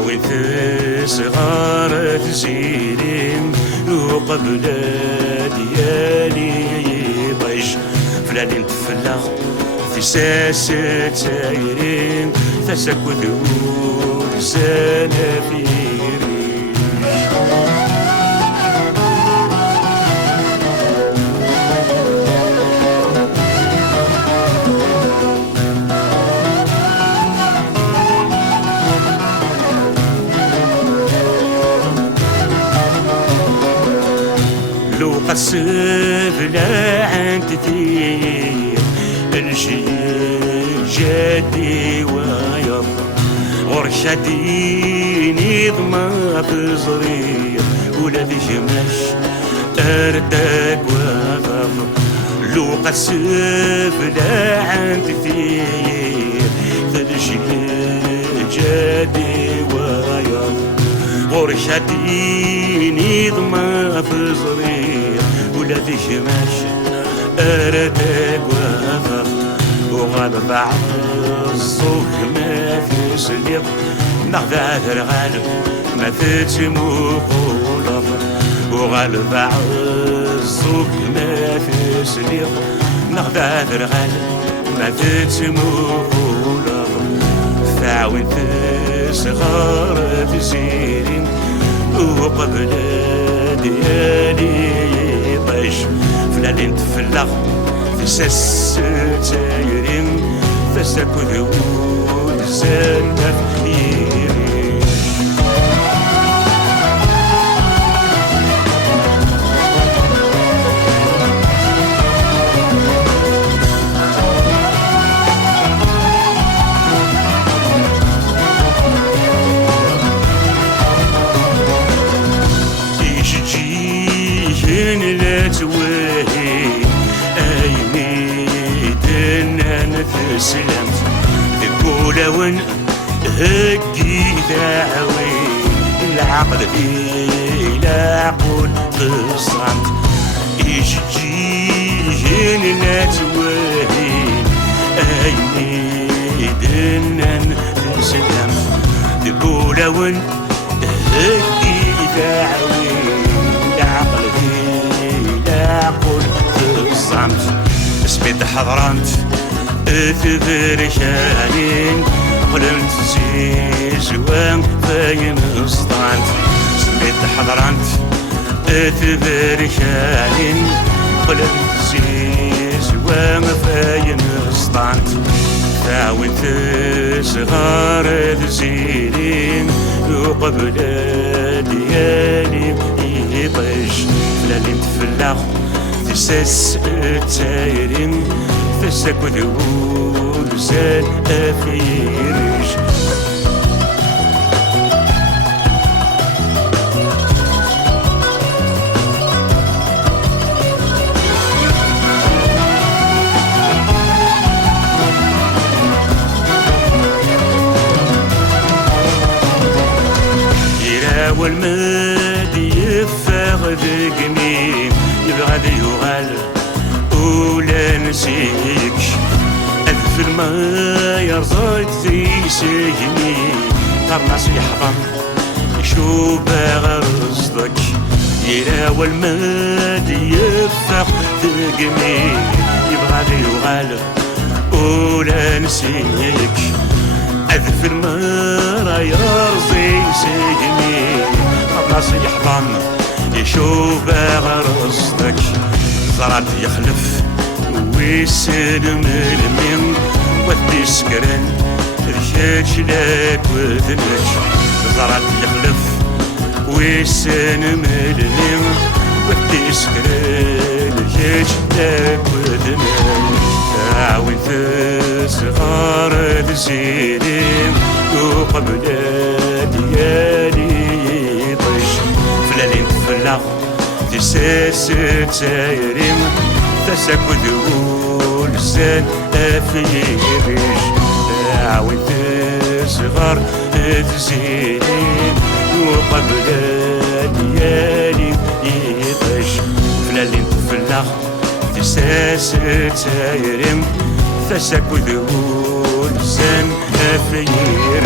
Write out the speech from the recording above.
تعاون صغار تزيرين وقبل ديالي يبيش فلان تفلغ في ساس تايرين تسكو ذول سنافيرين لو قصف لا عن تثير الجيل جدي ويض غرشديني ضما في صغير ولا في جماش اردك وغضب لو قصف لا عن تثير الجيل جدي ويض غرشديني ضما في صغير ولا في جماش اردك وغضب وغضب عالصوك ما في سليط ناخذ عذر غالب ما في تموقولب وغالب عالصوك ما في سليط ناخذ عذر غالب ما في تموقولب تعاون صغار تزيرين وقبل ديالي يطيش فلان تفلغ في ساس تايرين فساكو ذول سنافيرين لا توهي أيميدنا تسلمت ذكولا ون هكي دعوي العقل إلى عقول تصمت يجيهن لا توهي أيميدنا تسلمت ذكولا ون هكي دعوي العقل قول تصمت سبيت حضرمت تبرشانين قلمت زيزوان فاين صدانت سبيت حضرمت تبرشانين قلمت زيزوان فاين صدانت تعاونت صغار تزيرين وقبل ديالي يطيش فلان تفلغ في ساس تايرين فساكو ذول سنافيرين والمادي يفاغ ذقميم يبغى ذي يغال ولا نسيكش أذف الماء يرزاك ذي سجني طرناس يحرم يشوبها رصدك يلا والمادي يفاغ ذقميم يبغى ذي يغال ولا نسيكش أذف الماء يرزي سجني طرناس يحرم يشوبها رصدك زرعت يخلف ويسلم المين ودي سكران رشاش لك وذنك زرعت يخلف ويسلم المين ودي سكران رشاش لك وذنك تعاونت صغار تزيرين وقبل ديالي يطيش فلان تفلغ في ساس تايرين فساكو ذول سنافيرين تعاونت صغار تزيرين وقبل ديالي يطيش فلان تفلغ في ساس تايرين فساكو ذول سنافيرين